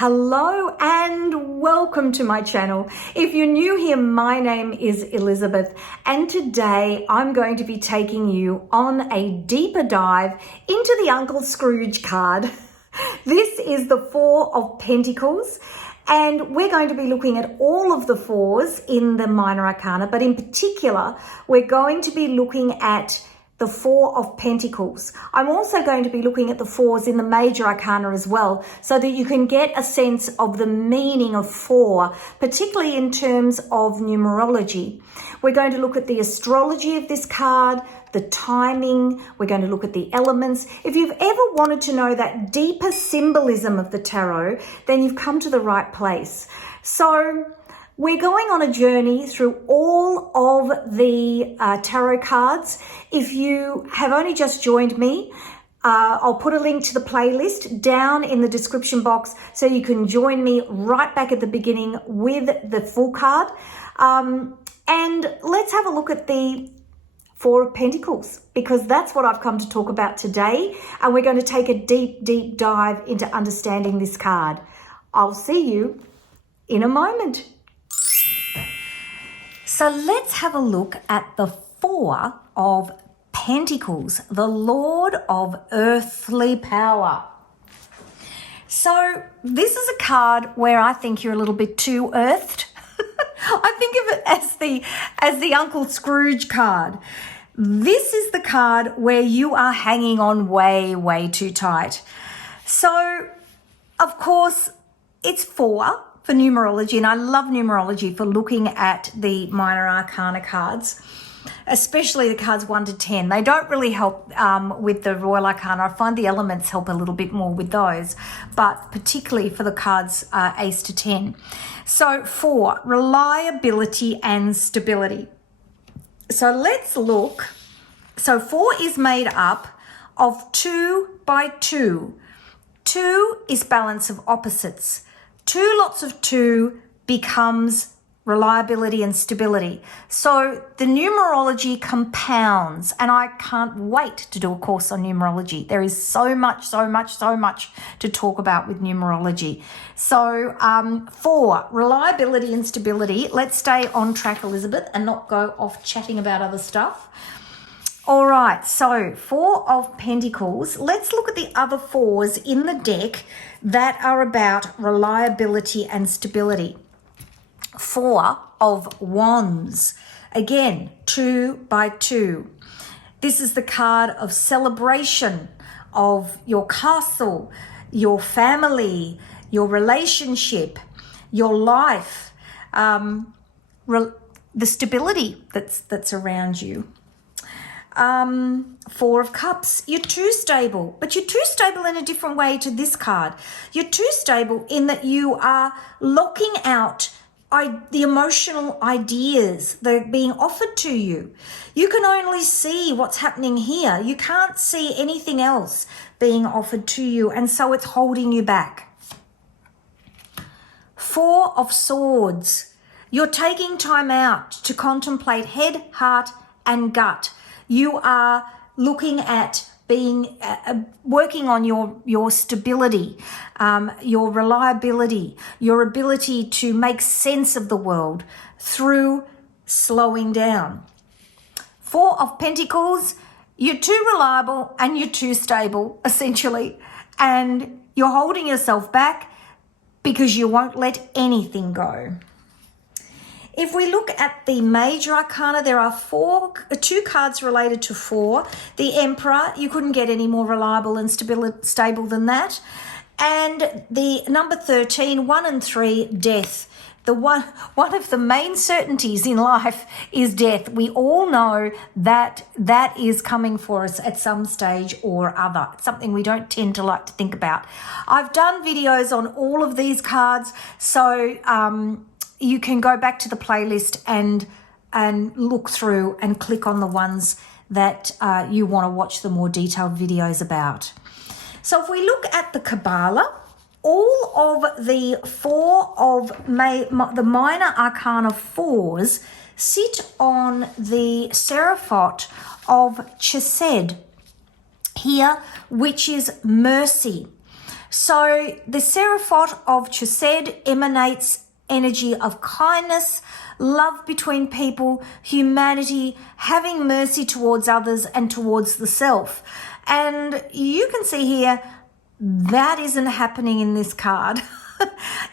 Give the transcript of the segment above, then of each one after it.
Hello and welcome to my channel. If you're new here, my name is Elizabeth and today I'm going to be taking you on a deeper dive into the Uncle Scrooge card. This is the Four of Pentacles and we're going to be looking at all of the fours in the Minor Arcana, but in particular, we're going to be looking at the Four of Pentacles. I'm also going to be looking at the fours in the Major Arcana as well, so that you can get a sense of the meaning of four, particularly in terms of numerology. We're going to look at the astrology of this card, the timing, we're going to look at the elements. If you've ever wanted to know that deeper symbolism of the tarot, then you've come to the right place. So we're going on a journey through all of the tarot cards. If you have only just joined me, I'll put a link to the playlist down in the description box so you can join me right back at the beginning with the full card. And let's have a look at the Four of Pentacles, because that's what I've come to talk about today. And we're going to take a deep, deep dive into understanding this card. I'll see you in a moment. So let's have a look at the Four of Pentacles, the Lord of Earthly Power. So this is a card where I think you're a little bit too earthed. I think of it as the Uncle Scrooge card. This is the card where you are hanging on way, way too tight. So, of course, it's four for numerology, and I love numerology for looking at the Minor Arcana cards, especially the cards 1 to 10. They don't really help with the Royal Arcana. I find the elements help a little bit more with those, but particularly for the cards Ace to 10. So 4, reliability and stability. So let's look. So 4 is made up of 2 by 2. 2 is balance of opposites. 2 lots of 2 becomes reliability and stability. So the numerology compounds, and I can't wait to do a course on numerology. There is so much to talk about with numerology. So 4, reliability and stability. Let's stay on track, Elizabeth, and not go off chatting about other stuff. All right, so Four of Pentacles. Let's look at the other fours in the deck that are about reliability and stability. 4 of Wands. Again, 2 by 2. This is the card of celebration of your castle, your family, your relationship, your life, the stability that's around you. 4 of Cups. You're too stable, but you're too stable in a different way to this card. You're too stable in that you are locking out the emotional ideas that are being offered to you. You can only see what's happening here. You can't see anything else being offered to you, and so it's holding you back. 4 of Swords. You're taking time out to contemplate head, heart, and gut. You are looking at being working on your stability, your reliability, your ability to make sense of the world through slowing down. 4 of Pentacles, you're too reliable and you're too stable, essentially, and you're holding yourself back because you won't let anything go. If we look at the Major Arcana, there are 2 cards related to 4. The Emperor, you couldn't get any more reliable and stable than that. And the number 13, 1 and 3, Death. One of the main certainties in life is death. We all know that is coming for us at some stage or other. It's something we don't tend to like to think about. I've done videos on all of these cards, so you can go back to the playlist and look through and click on the ones that you want to watch the more detailed videos about. So if we look at the Kabbalah, all of the 4 of the Minor Arcana 4s sit on the Seraphot of Chesed here, which is mercy. So the Seraphot of Chesed emanates energy of kindness, love between people, humanity, having mercy towards others and towards the self. And you can see here, that isn't happening in this card.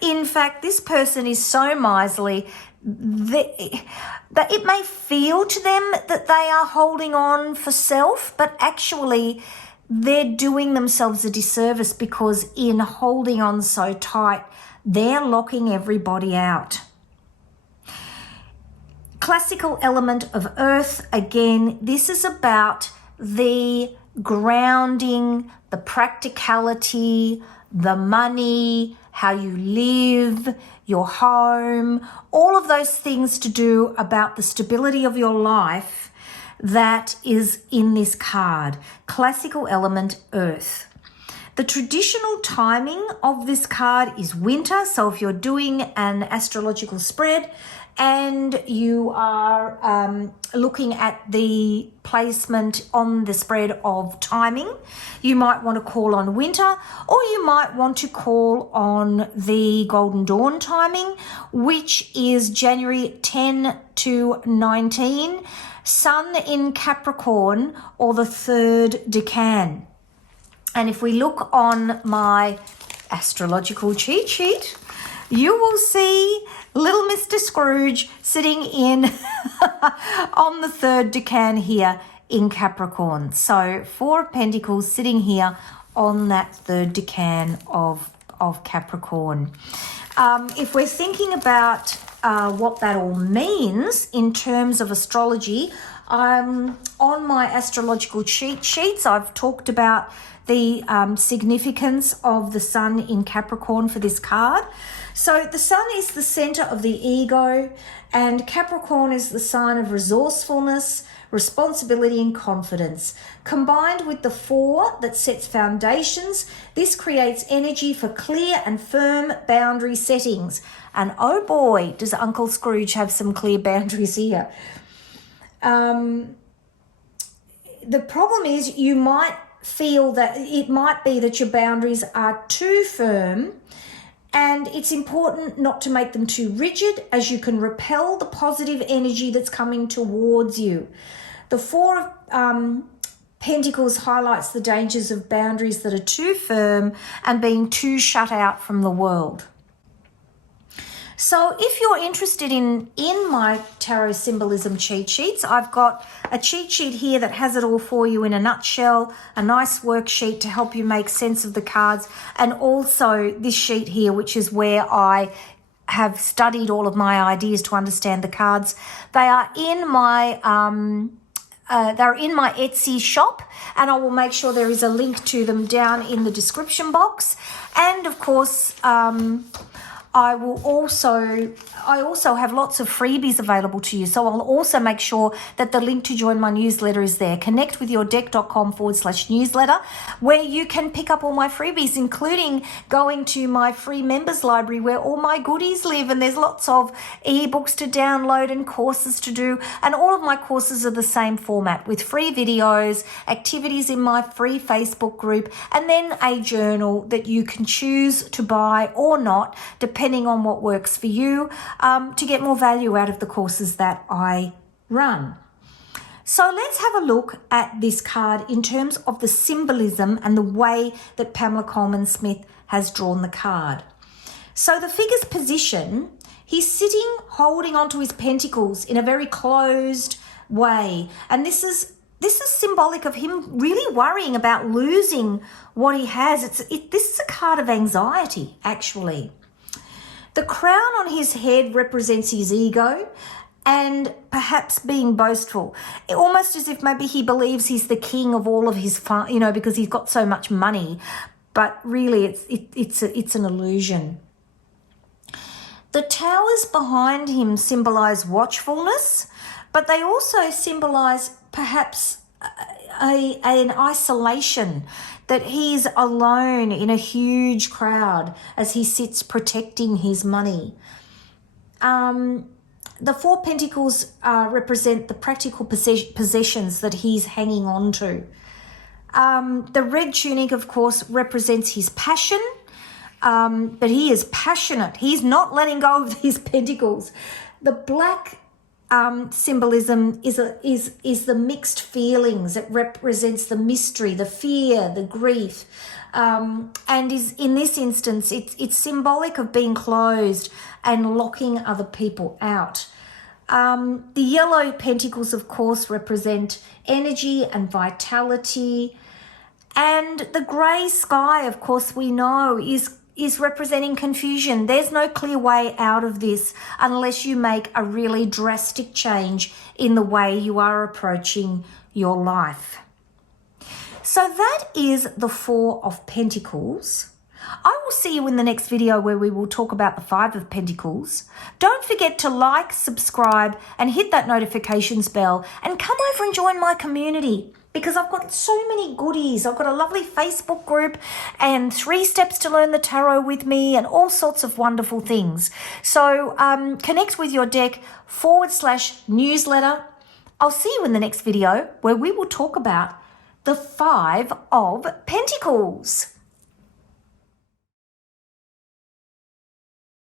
In fact, this person is so miserly that it may feel to them that they are holding on for self, but actually they're doing themselves a disservice, because in holding on so tight, they're locking everybody out. Classical element of earth, again, this is about the grounding, the practicality, the money, how you live, your home, all of those things to do about the stability of your life that is in this card. Classical element earth. The traditional timing of this card is winter. So if you're doing an astrological spread and you are looking at the placement on the spread of timing, you might want to call on winter, or you might want to call on the Golden Dawn timing, which is January 10 to 19, Sun in Capricorn, or the third decan. And if we look on my astrological cheat sheet, you will see little Mr. Scrooge sitting in on the third decan here in Capricorn. So Four of Pentacles sitting here on that third decan of Capricorn. If we're thinking about what that all means in terms of astrology, on my astrological cheat sheets, I've talked about the significance of the sun in Capricorn for this card. So the sun is the center of the ego, and Capricorn is the sign of resourcefulness, responsibility and confidence. Combined with the four that sets foundations, this creates energy for clear and firm boundary settings. And oh boy, does Uncle Scrooge have some clear boundaries here. The problem is you might feel that it might be that your boundaries are too firm, and it's important not to make them too rigid, as you can repel the positive energy that's coming towards you. The Four of Pentacles highlights the dangers of boundaries that are too firm and being too shut out from the world. So if you're interested in my tarot symbolism cheat sheets, I've got a cheat sheet here that has it all for you in a nutshell, a nice worksheet to help you make sense of the cards, and also this sheet here, which is where I have studied all of my ideas to understand the cards. They are in my Etsy shop, and I will make sure there is a link to them down in the description box. And of course, I also have lots of freebies available to you. So I'll also make sure that the link to join my newsletter is there. connectwithyourdeck.com/newsletter, where you can pick up all my freebies, including going to my free members library where all my goodies live. And there's lots of ebooks to download and courses to do. And all of my courses are the same format, with free videos, activities in my free Facebook group, and then a journal that you can choose to buy or not, depending on what works for you, to get more value out of the courses that I run. So let's have a look at this card in terms of the symbolism and the way that Pamela Coleman Smith has drawn the card. So the figure's position, he's sitting holding onto his pentacles in a very closed way. And this is symbolic of him really worrying about losing what he has. This is a card of anxiety, actually. The crown on his head represents his ego and perhaps being boastful, almost as if maybe he believes he's the king of all of his fun, because he's got so much money. But really, it's an illusion. The towers behind him symbolize watchfulness, but they also symbolize perhaps an isolation, that he's alone in a huge crowd as he sits protecting his money. The Four Pentacles represent the practical possessions that he's hanging on to. The red tunic, of course, represents his passion, but he is passionate. He's not letting go of these pentacles. The black symbolism is the mixed feelings. It represents the mystery, the fear, the grief, and is in this instance it's symbolic of being closed and locking other people out. The yellow pentacles, of course, represent energy and vitality, and the grey sky, of course, we know is representing confusion. There's no clear way out of this unless you make a really drastic change in the way you are approaching your life. So that is the Four of Pentacles. I will see you in the next video where we will talk about the Five of Pentacles. Don't forget to like, subscribe, and hit that notifications bell, and come over and join my community, because I've got so many goodies. I've got a lovely Facebook group and 3 steps to learn the tarot with me and all sorts of wonderful things. So connect with your deck /newsletter. I'll see you in the next video where we will talk about the Five of Pentacles.